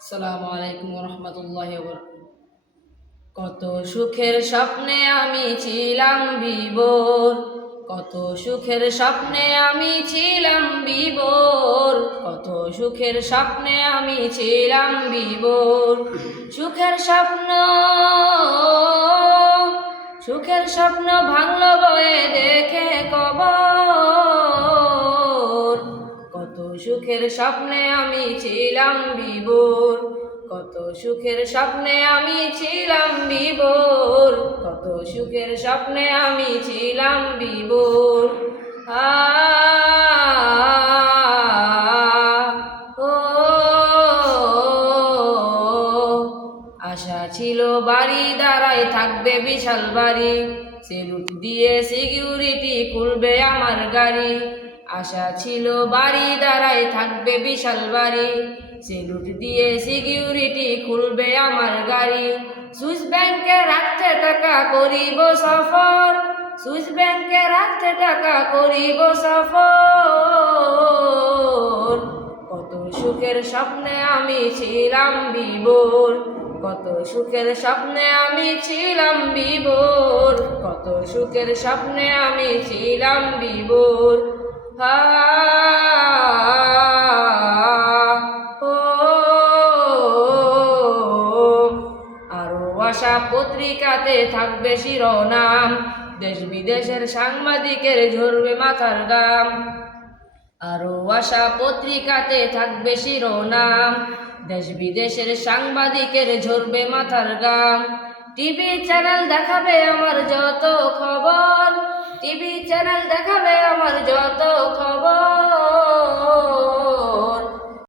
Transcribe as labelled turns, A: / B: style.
A: আসসালামু আলাইকুম রহমতুল্লাহ কত সুখের স্বপ্নে আমি ছিলাম বিভোর। কত সুখের স্বপ্নে আমি ছিলাম বিভোর। কত সুখের স্বপ্নে আমি ছিলাম বিভোর। সুখের স্বপ্ন সুখের স্বপ্ন ভাঙল বয়ে সুখের স্বপ্নে আমি ছিলাম বিভোর। কত সুখের স্বপ্নে আমি ছিলাম বিভোর। কত সুখের স্বপ্নে আমি ছিলাম বিভোর। আ আশা ছিল বাড়ি দাঁড়ায় থাকবে বিশাল বাড়ি। সেলুট দিয়ে সিকিউরিটি খুলবে আমার গাড়ি। আশা ছিল বাড়ি দাঁড়ায় থাকবে বিশাল বাড়ি। সেলুট দিয়ে সিকিউরিটি খুলবে আমার গাড়ি। সুইস ব্যাংকে রাখতে টাকা করিব সফর। সুইস ব্যাংকে রাখতে টাকা করিব সফর। কত সুখের স্বপ্নে আমি ছিলাম বিভোর। কত সুখের স্বপ্নে আমি ছিলাম বিভোর। কত সুখের স্বপ্নে আমি ছিলাম বিভোর। হা আশা পত্রিকাতে থাকবে শিরোনাম। দেশ বিদেশের সাংবাদিকের ঝরবে মাথার গাম আরও আশা পত্রিকাতে থাকবে শিরোনাম। দেশ বিদেশের সাংবাদিকের ঝরবে মাথার গাম টিভি চ্যানেল দেখাবে আমার যত খবর। টিভি চ্যানেল দেখাবে আমার যত